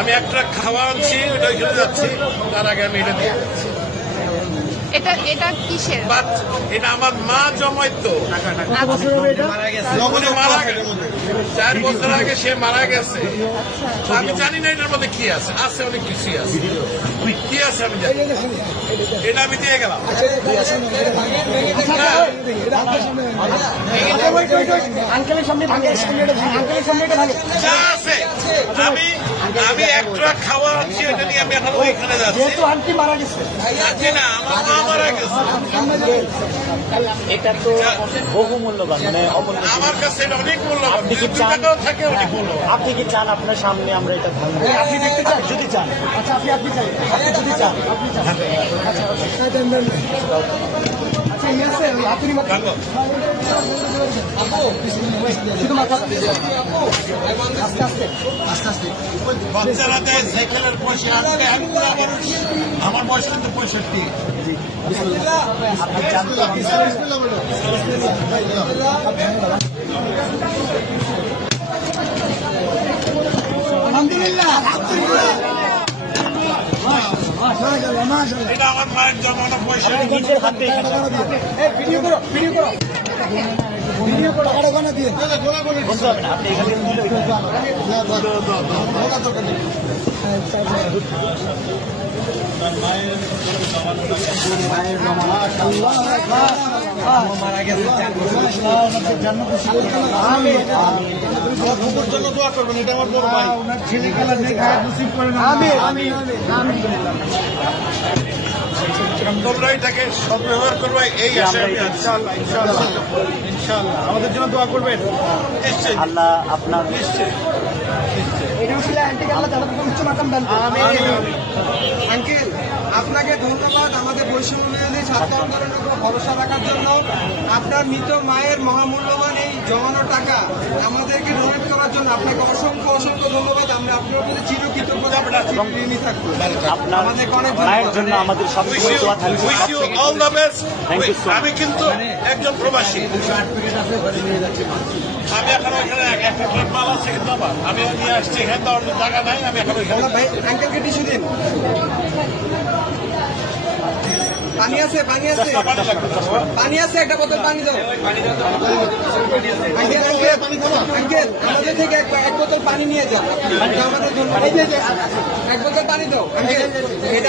আমি একটা খাওয়া আনছি, ওটা ওইখানে যাচ্ছি, তার আগে আমি এটা দিয়ে যাচ্ছি। এটা কিসের? বাট এটা আমার মা জমাইতো, মারা গেছে 4 বছর আগে, সে মারা গেছে। তো আমি জানি না এটার মধ্যে কি আছে, আছে অনেক কিছুই আছে, কি আছে আমি জানি। এটা আমি দিয়ে গেলাম। যা আছে আমি একটা খাওয়া আনছি, এটা নিয়ে আমি এখন ওইখানে যাচ্ছি। আন্টি মারা গেছে, আজকে না, আমার মা মারা গেছে। এটা তো বহু মূল্যবান, মানে আমার কাছে এটা অনেক মূল্যবান। আপনি কি 2 চান? টাকাও থাকে অনেক মূল্যবান। আপনি কি চান আপনার সামনে আমরা এটা ভাঙবো? আপনি দেখতে চান? যদি চান, আচ্ছা আপনি চান, আপনি যদি চান, আপনি চান, আচ্ছা আচ্ছা ইয়ে আছে, আপনি ভালো। শুধু মাথা আস্তে আস্তে আস্তে আস্তে বাচ্চারা দেয় সাইকেলের পয়সা, আমি বুড়া মানুষ, আমার বয়স কিন্তু 65। আপনি চান তো আপনি আলহামদুলিল্লাহ। এটা আমার মায়ের জমানো পয়সা। নিজের হাতে ভিডিও করো, ভিডিও করো, ভিডিও করো, টাকাটা দিয়ে বলতে হবে না, আপনি এখান থেকে মারা গেছে, জন্য দোয়া করবেন, এটা আমার বড় ভাই। ওনার ছেলে খেলা দেখা নসিব করে না। তোমরা এটাকে সদ্ব্যবহার করবে, এই আশায় আমি আছি। ইনশাআল্লাহ আমাদের জন্য দোয়া করবেন। নিশ্চয়ই আল্লাহ আপনার নিশ্চয়ই। এটা আসলে আন্টি আল্লাহ তাআলা উচ্চ মাকাম দান করুন। আঙ্কেল, আপনাকে ধন্যবাদ আমাদের বৈষম্য বিরোধী ছাত্র আন্দোলনের উপর ভরসা রাখার জন্য। আপনার মৃত মায়ের মহামূল্যবান এই জমানো টাকা আমাদেরকে ডোনেট করার জন্য আপনাকে অসংখ্য অসংখ্য ধন্যবাদ। আমরা আপনার প্রতি চিরকৃতজ্ঞতা ঋণী থাকবো। আপনার আমাদেরকে অনেক মায়ের জন্য আমাদের সব Wish you all the best. Thank you so much. আমি কিন্তু একজন প্রবাসী, আমি এখন ওইখানে একটা ট্রাক মাল আছে কিন্তু আমার, আমি নিয়ে আসছি, এখানে তো অন্য জায়গা নাই, আমি এখন ওইখানে ভাই আঙ্কেলকে টিস্যু দিন। পানি আছে, পানি আছে, পানি আছে, একটা বোতল পানি দাও। আঙ্কেল আঙ্কেল আঙ্কেল আমাদের থেকে এক বোতল পানি নিয়ে যান। আমাদের জন্য এক বোতল পানি দাও আঙ্কেল। এটা